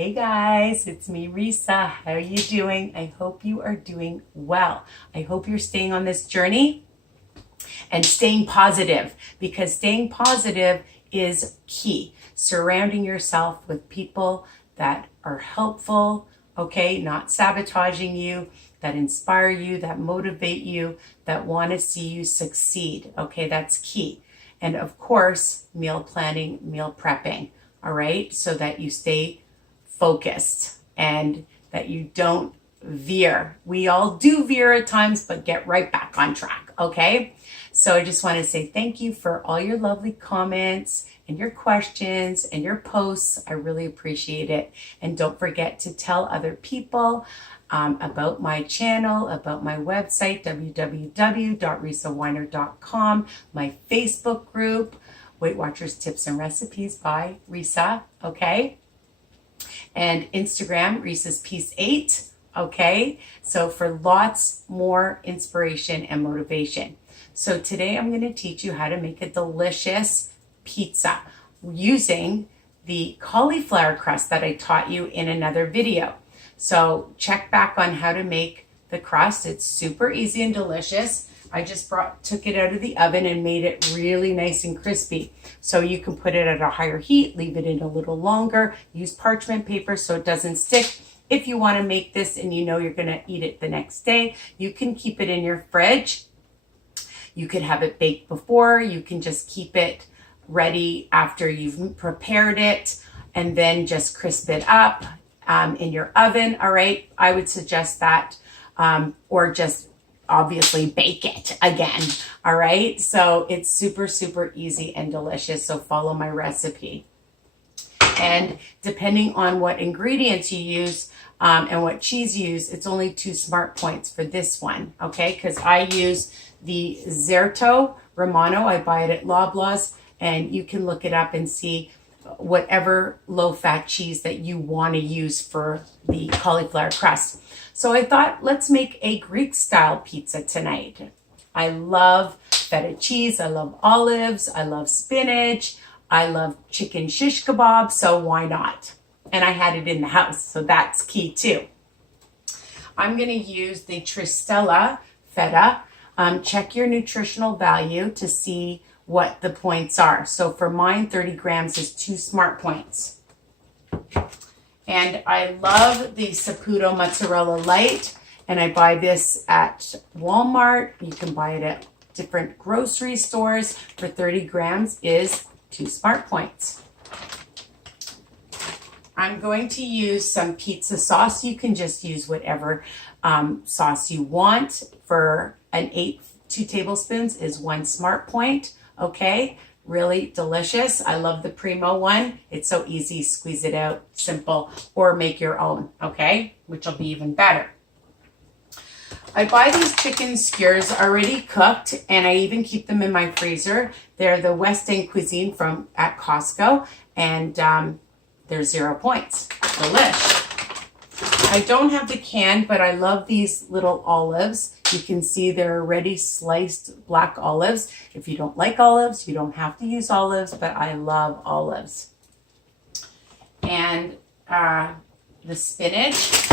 Hey guys, it's me, Risa. How are you doing? I hope you are doing well. I hope you're staying on this journey and staying positive, because staying positive is key. Surrounding yourself with people that are helpful, okay, not sabotaging you, that inspire you, that motivate you, that want to see you succeed, okay, that's key. And of course, meal planning, meal prepping, all right, so that you stay focused and that you don't veer. We all do veer at times, but get right back on track, okay? So I just want to say thank you for all your lovely comments and your questions and your posts. I really appreciate it. And don't forget to tell other people about my channel, about my website, www.risaweiner.com, my Facebook group, Weight Watchers Tips and Recipes by Risa, okay? And Instagram, Risa's Piece 8, okay? So for lots more inspiration and motivation. So today I'm going to teach you how to make a delicious pizza using the cauliflower crust that I taught you in another video. So check back on how to make the crust. It's super easy and delicious. I just took it out of the oven and made it really nice and crispy. So you can put it at a higher heat, leave it in a little longer, use parchment paper so it doesn't stick. If you want to make this and you know you're going to eat it the next day, you can keep it in your fridge. You could have it baked before. You can just keep it ready after you've prepared it and then just crisp it up in your oven. All right. I would suggest that, or just obviously bake it again. All right. So it's super, super easy and delicious. So follow my recipe. And depending on what ingredients you use and what cheese you use, it's only 2 smart points for this one. Okay. Because I use the Zerto Romano. I buy it at Loblaws, and you can look it up and see whatever low-fat cheese that you want to use for the cauliflower crust. So I thought, let's make a Greek-style pizza tonight. I love feta cheese. I love olives. I love spinach. I love chicken shish kebab. So why not? And I had it in the house, so that's key too. I'm going to use the Tristella feta. Check your nutritional value to see what the points are. So for mine, 30 grams is 2 smart points. And I love the SAPUTO mozzarella light, and I buy this at Walmart. You can buy it at different grocery stores. For 30 grams is 2 smart points. I'm going to use some pizza sauce. You can just use whatever sauce you want. For an 2 tablespoons is 1 smart point. Okay, really delicious. I love the PRIMO one. It's so easy, squeeze it out, simple, or make your own, okay, which will be even better. I buy these chicken skewers already cooked, and I even keep them in my freezer. They're the West End cuisine at Costco, and they're 0 points. Delish. I don't have the can, but I love these little olives. You can see they're already sliced black olives. If you don't like olives, you don't have to use olives, but I love olives. And the spinach.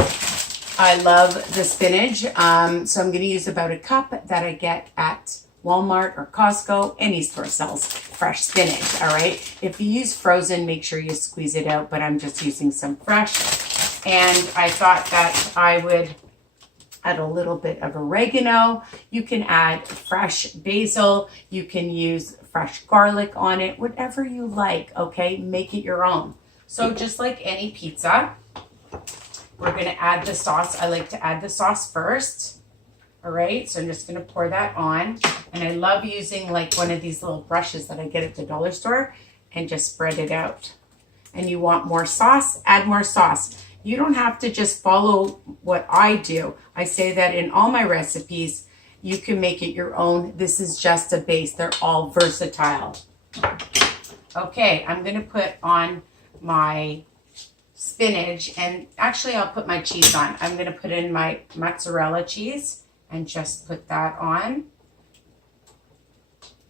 I love the spinach. So I'm going to use about a cup that I get at Walmart or Costco. Any store sells fresh spinach, all right? If you use frozen, make sure you squeeze it out, but I'm just using some fresh. And I thought that I would add a little bit of oregano. You can add fresh basil. You can use fresh garlic on it, whatever you like, okay? Make it your own. So just like any pizza, we're going to add the sauce. I like to add the sauce first. All right, so I'm just going to pour that on. And I love using like one of these little brushes that I get at the dollar store and just spread it out. And you want more sauce? Add more sauce. You don't have to just follow what I do. I say that in all my recipes, you can make it your own. This is just a base. They're all versatile. Okay, I'm going to put on my spinach, and actually I'll put my cheese on. I'm going to put in my mozzarella cheese and just put that on.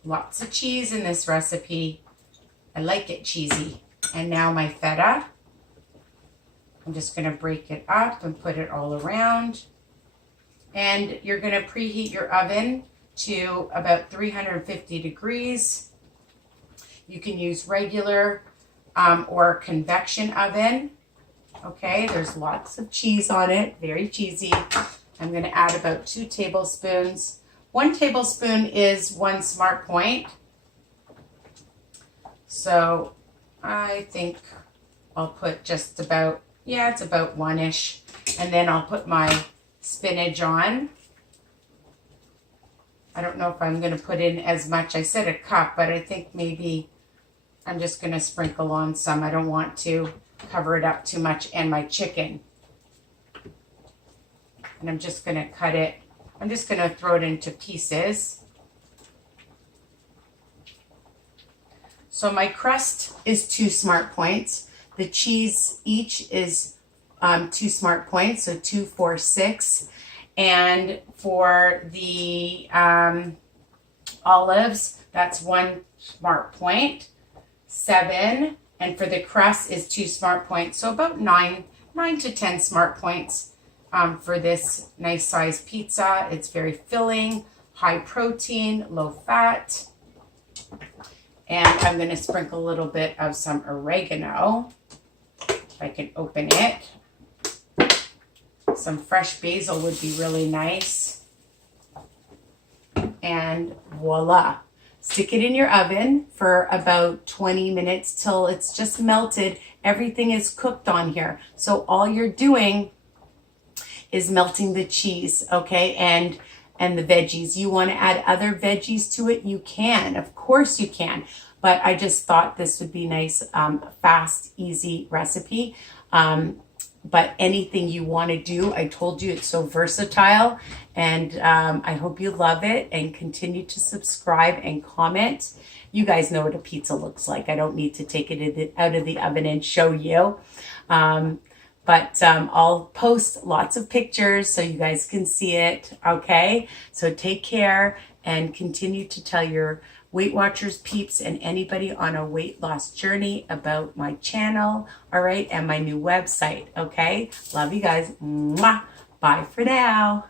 Lots of cheese in this recipe. I like it cheesy. And now my feta. I'm just going to break it up and put it all around. And you're going to preheat your oven to about 350 degrees. You can use regular or convection oven. Okay, there's lots of cheese on it, very cheesy. I'm going to add about 2 tablespoons. 1 tablespoon is 1 smart point. So I think I'll put just about, yeah, it's about 1-ish. And then I'll put my spinach on. I don't know if I'm going to put in as much. I said a cup, but I think maybe I'm just going to sprinkle on some. I don't want to cover it up too much. And my chicken. And I'm just going to cut it. I'm just going to throw it into pieces. So my crust is 2 smart points. The cheese each is 2 smart points, so 2, 4, 6. And for the olives, that's 1 smart point, 7. And for the crust is 2 smart points, so about 9 to 10 smart points for this nice size pizza. It's very filling, high protein, low fat. And I'm going to sprinkle a little bit of some oregano, if I can open it. Some fresh basil would be really nice. And voila. Stick it in your oven for about 20 minutes till it's just melted. Everything is cooked on here. So all you're doing is melting the cheese, okay? And the veggies. You want to add other veggies to it? You can. Of course you can. But I just thought this would be nice, fast, easy recipe. But anything you want to do, I told you it's so versatile. And I hope you love it and continue to subscribe and comment. You guys know what a pizza looks like. I don't need to take it out of the oven and show you. But I'll post lots of pictures so you guys can see it, okay? So take care and continue to tell your Weight Watchers peeps and anybody on a weight loss journey about my channel, all right? And my new website, okay? Love you guys. Mwah. Bye for now.